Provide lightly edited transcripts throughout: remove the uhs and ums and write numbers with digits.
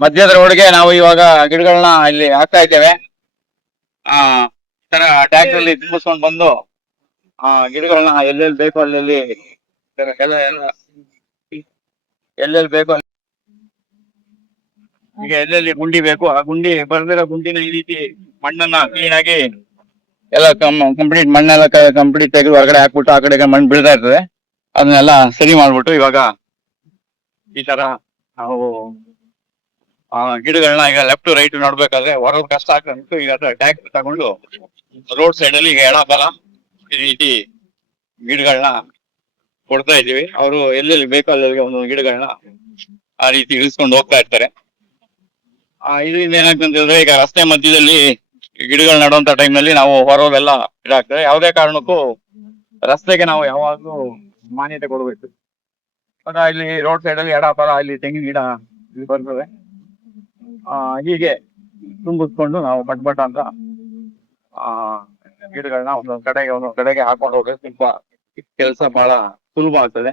ಮಧ್ಯದ ರೋಡ್ಗೆ ನಾವು ಇವಾಗ ಗಿಡಗಳನ್ನ ಇಲ್ಲಿ ಹಾಕ್ತಾ ಇದ್ದೇವೆ. ಆ ತರ ಟ್ಯಾಕ್ಟರ್ ಅಲ್ಲಿ ತುಂಬಿಸ್ಕೊಂಡು ಬಂದು ಗಿಡಗಳನ್ನ ಎಲ್ಲೆಲ್ಲಿ ಬೇಕೋ ಅಲ್ಲಲ್ಲಿ ಎಲ್ಲೆಲ್ಲಿ ಬೇಕೋ ಈಗ ಎಲ್ಲೆಲ್ಲಿ ಗುಂಡಿ ಬೇಕು ಆ ಗುಂಡಿ ಬರ್ದಿರೋ ಗುಂಡಿನ ಈ ರೀತಿ ಮಣ್ಣನ್ನ ಕ್ಲೀನ್ ಆಗಿ ಎಲ್ಲ ಕಂಪ್ಲೀಟ್ ಮಣ್ಣೆಲ್ಲ ಕಂಪ್ಲೀಟ್ ತೆಗೆದು ಹೊರಗಡೆ ಹಾಕ್ಬಿಟ್ಟು ಆ ಕಡೆಗೆ ಮಣ್ಣು ಬೀಳ್ತಾ ಇರ್ತದೆ. ಅದನ್ನೆಲ್ಲ ಸರಿ ಮಾಡ್ಬಿಟ್ಟು ಇವಾಗ ಈ ತರ ನಾವು ಗಿಡಗಳನ್ನ ಈಗ ಲೆಫ್ಟ್ ರೈಟ್ ನೋಡ್ಬೇಕಾದ್ರೆ ಹೊರಗೆ ಕಷ್ಟ ಆಗ್ತಂತು ಈಗ ಟ್ಯಾಕ್ಟರ್ ತಗೊಂಡು ರೋಡ್ ಸೈಡ್ ಅಲ್ಲಿ ಈಗ ಎಡಬಲ ಈ ರೀತಿ ಗಿಡಗಳನ್ನ ಕೊಡ್ತಾ ಇದೀವಿ. ಅವರು ಎಲ್ಲೆಲ್ಲಿ ಬೇಕೋ ಅಲ್ಲಲ್ಲಿ ಒಂದೊಂದು ಗಿಡಗಳನ್ನ ಆ ರೀತಿ ಇಳಿಸ್ಕೊಂಡು ಹೋಗ್ತಾ ಇರ್ತಾರೆ. ಇದರಿಂದ ಏನಾಗ್ತಂತಂದ್ರೆ ಈಗ ರಸ್ತೆ ಮಧ್ಯದಲ್ಲಿ ಗಿಡಗಳು ನಡುವಂತ ಟೈಮ್ ನಲ್ಲಿ ನಾವು ಹೊರೋದೆಲ್ಲ ಇದಾಗ್ತದೆ. ಯಾವುದೇ ಕಾರಣಕ್ಕೂ ರಸ್ತೆಗೆ ನಾವು ಯಾವಾಗ್ಲೂ ಮಾನ್ಯತೆ ಕೊಡ್ಬೇಕು. ಇಲ್ಲಿ ರೋಡ್ ಸೈಡ್ ಅಲ್ಲಿ ಎಡಪರ ಇಲ್ಲಿ ತೆಂಗಿನ ಗಿಡ ಇಲ್ಲಿ ಬರ್ತದೆ. ಹೀಗೆ ತುಂಬಿಸ್ಕೊಂಡು ನಾವು ಬಟ್ ಅಂತ ಗಿಡಗಳನ್ನ ಒಂದೊಂದ್ ಕಡೆಗೆ ಹಾಕೊಂಡು ಹೋದ್ರೆ ಸ್ವಲ್ಪ ಕೆಲಸ ಬಹಳ ಸುಲಭ ಆಗ್ತದೆ.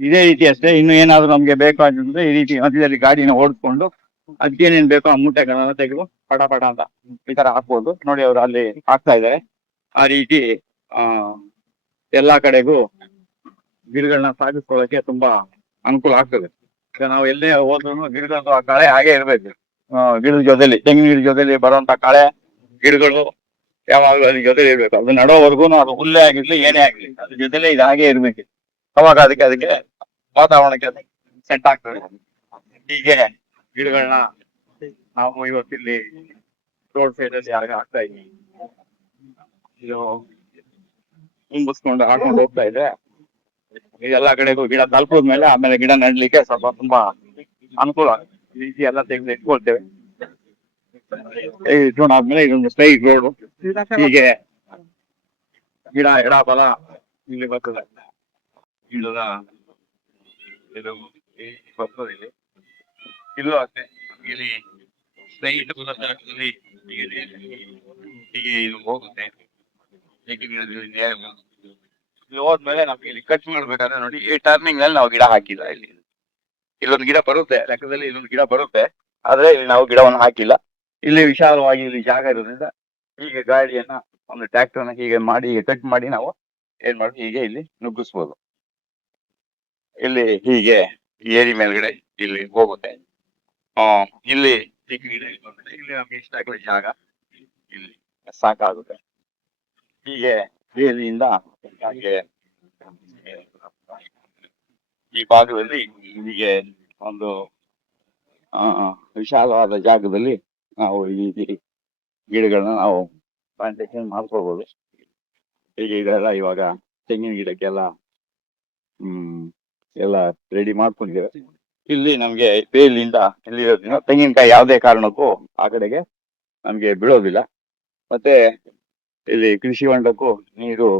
ಇದೇ ರೀತಿ ಅಷ್ಟೇ ಇನ್ನು ಏನಾದ್ರು ನಮ್ಗೆ ಬೇಕಾದ್ರೆ ಈ ರೀತಿ ಮಧ್ಯದಲ್ಲಿ ಗಾಡಿನ ಓಡಿಸ್ಕೊಂಡು ಅದಕ್ಕೇನೇನ್ ಬೇಕೋ ಆ ಮೂಟೆಗಳನ್ನ ತೆಗೆದು ಪಟ ಅಂತ ಈ ತರ ಹಾಕ್ಬೋದು. ನೋಡಿ ಅವ್ರು ಅಲ್ಲಿ ಹಾಕ್ತಾ ಇದ್ದಾರೆ. ಆ ರೀತಿ ಎಲ್ಲಾ ಕಡೆಗೂ ಗಿಡಗಳನ್ನ ಸಾಗಿಸ್ಕೊಳ್ಳೋಕೆ ತುಂಬಾ ಅನುಕೂಲ ಆಗ್ತದೆ. ಈಗ ನಾವು ಎಲ್ಲೇ ಹೋದ್ರು ಗಿಡಗಳದ್ದು ಆ ಕಳೆ ಹಾಗೆ ಇರ್ಬೇಕು. ಗಿಡದ ಜೊತೆಲಿ ತೆಂಗಿನ ಗಿಡದ ಜೊತೆಲಿ ಬರುವಂತ ಕಳೆ ಗಿಡಗಳು ಯಾವಾಗ್ಲೂ ಅದ್ರ ಜೊತೆ ಇರ್ಬೇಕು. ಅದು ನಡೋವರೆಗೂ ಅದು ಹುಲ್ಲೇ ಆಗಿರ್ಲಿ ಏನೇ ಆಗ್ಲಿ ಅದ್ರ ಜೊತೆಲೆ ಇದು ಹಾಗೆ ಇರ್ಬೇಕು. ಅವಾಗ ಅದಕ್ಕೆ ವಾತಾವರಣಕ್ಕೆ ಸೆಟ್ ಆಗ್ತದೆ. ಹೀಗೆ ಗಿಡಗಳನ್ನ ನಾವು ಇವತ್ತಿಲ್ಲಿ ರೋಡ್ ಸೈಡ್ ಅಲ್ಲಿ ಯಾರಿಗ ಆಗ್ತಾ ಇದೀವಿ. ಇದು ತುಂಬಿಸ್ಕೊಂಡು ಹಾಕೊಂಡು ಹೋಗ್ತಾ ಇದೆ. ಎಲ್ಲಾ ಕಡೆಗೂ ಗಿಡ ತಲುಪಿದ್ಮೇಲೆ ಆಮೇಲೆ ಗಿಡ ನೆಡ್ಲಿಕ್ಕೆ ಸ್ವಲ್ಪ ತುಂಬಾ ಅನುಕೂಲ. ಈ ರೀತಿ ಎಲ್ಲ ತೆಗೆದು ಇಟ್ಕೊಳ್ತೇವೆ. ಇಟ್ಕೊಂಡಾದ್ಮೇಲೆ ಇದೊಂದು ಸ್ಟ್ರೈಟ್ ರೋಡ್ ಹೀಗೆ ಗಿಡ ಎಡಬಲ ಇಲ್ಲಿ ಬರ್ತದೆ. ಗಿಡದ ಇದು ಬರ್ತದೆ ಇಲ್ಲಿ. ಇಲ್ಲೂ ಅಷ್ಟೇ ಇಲ್ಲಿ ಸ್ಟ್ರೈಟ್ ಹೀಗೆ ಇದು ಹೋಗುತ್ತೆ. ಇಲ್ಲಿ ಹೋದ್ಮೇಲೆ ನಮ್ಗೆ ಇಲ್ಲಿ ಕಟ್ ಮಾಡ್ಬೇಕಾದ್ರೆ ನೋಡಿ ಈ ಟರ್ನಿಂಗ್ ನಲ್ಲಿ ನಾವು ಗಿಡ ಹಾಕಿಲ್ಲ. ಇಲ್ಲೊಂದು ಗಿಡ ಬರುತ್ತೆ ಲೆಕ್ಕದಲ್ಲಿ, ಇಲ್ಲೊಂದು ಗಿಡ ಬರುತ್ತೆ. ಆದ್ರೆ ಇಲ್ಲಿ ನಾವು ಗಿಡವನ್ನು ಹಾಕಿಲ್ಲ. ಇಲ್ಲಿ ವಿಶಾಲವಾಗಿ ಇಲ್ಲಿ ಜಾಗ ಇರೋದ್ರಿಂದ ಹೀಗೆ ಗಾಡಿಯನ್ನ ಒಂದು ಟ್ರ್ಯಾಕ್ಟರ್ನ ಹೀಗೆ ಮಾಡಿ ಕಟ್ ಮಾಡಿ ನಾವು ಏನ್ ಮಾಡಿ ಹೀಗೆ ಇಲ್ಲಿ ನುಗ್ಗಿಸ್ಬೋದು. ಇಲ್ಲಿ ಹೀಗೆ ಏರಿ ಮೇಲ್ಗಡೆ ಇಲ್ಲಿ ಹೋಗುತ್ತೆ. ಇಲ್ಲಿ ಚಿಕ್ಕ ಗಿಡ ಇಲ್ಲಿ ನಮ್ಗೆ ಇಷ್ಟ ಆಗಲಿ ಜಾಗ ಇಲ್ಲಿ ಸಾಕಾಗುತ್ತೆ. ಹೀಗೆ ಬೇಲಿಯಿಂದ ಹಾಗೆ ಈ ಭಾಗದಲ್ಲಿ ಹೀಗೆ ಒಂದು ವಿಶಾಲವಾದ ಜಾಗದಲ್ಲಿ ನಾವು ಈ ಗಿಡಗಳನ್ನ ನಾವು ಪ್ಲಾಂಟೇಶನ್ ಮಾಡ್ಕೋಬಹುದು. ಹೀಗೆ ಇದೆಲ್ಲ ಇವಾಗ ತೆಂಗಿನ ಗಿಡಕ್ಕೆಲ್ಲ ಎಲ್ಲ ರೆಡಿ ಮಾಡ್ಕೊಂಡಿದ್ದೇವೆ. ಇಲ್ಲಿ ನಮ್ಗೆ ಬೇಲಿಯಿಂದ ಇಲ್ಲಿರೋದ್ರಿಂದ ತೆಂಗಿನಕಾಯಿ ಯಾವುದೇ ಕಾರಣಕ್ಕೂ ಆ ಕಡೆಗೆ ನಮ್ಗೆ ಬೀಳೋದಿಲ್ಲ. ಮತ್ತೆ ಇಲ್ಲಿ ಕೃಷಿ ಹೊಂಡಕ್ಕೂ ನೀರು